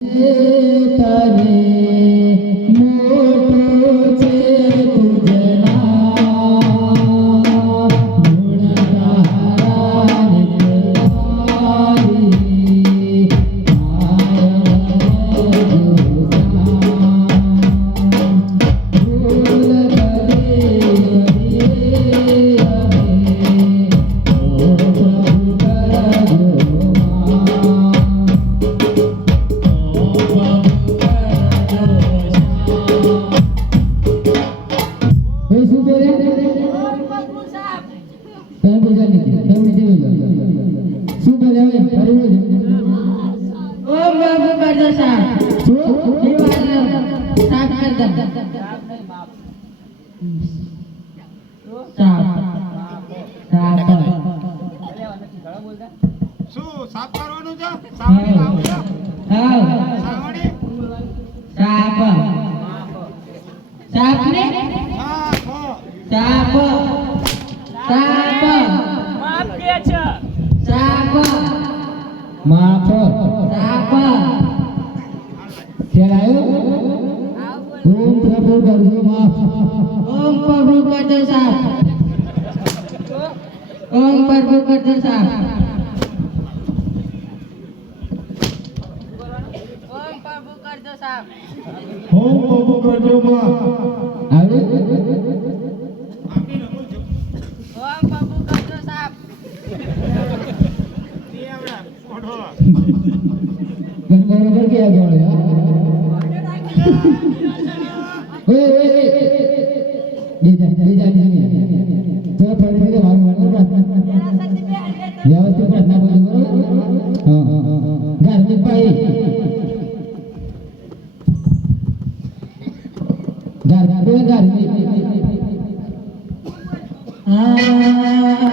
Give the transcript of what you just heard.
嗯。શું બોલે હવે બોલે ઓમ બાબુ કરજો સાહેબ શું દીવાલ સાફ કર દે સાફ સાફ શું સાફ કરવાનું છે? સાવણી લાવું છે હા સાવણી સાફ. સાફ. ને સાફ સાફ સાફ સાફ માફ. સાફ ખ્યાલ આવ્યો? ઓમ પ્રભુ કરજો માફ. ઓમ પ્રભુ કરજો સાફ. ઓમ પ્રભુ કરજો સાફ. ઓમ પ્રભુ કરજો સાફ. કરજો ઘર બરોબર કે આગળ ઓય ઓય બીજા બીજા બીજા તો ફરી રીતે વાળ વાળ પ્રાર્થના વ્યવસ્થિત પ્રાર્થના બોલો બરોબર હા ધાર્મિક ભાઈ ધાર્મિક ધાર્મિક હા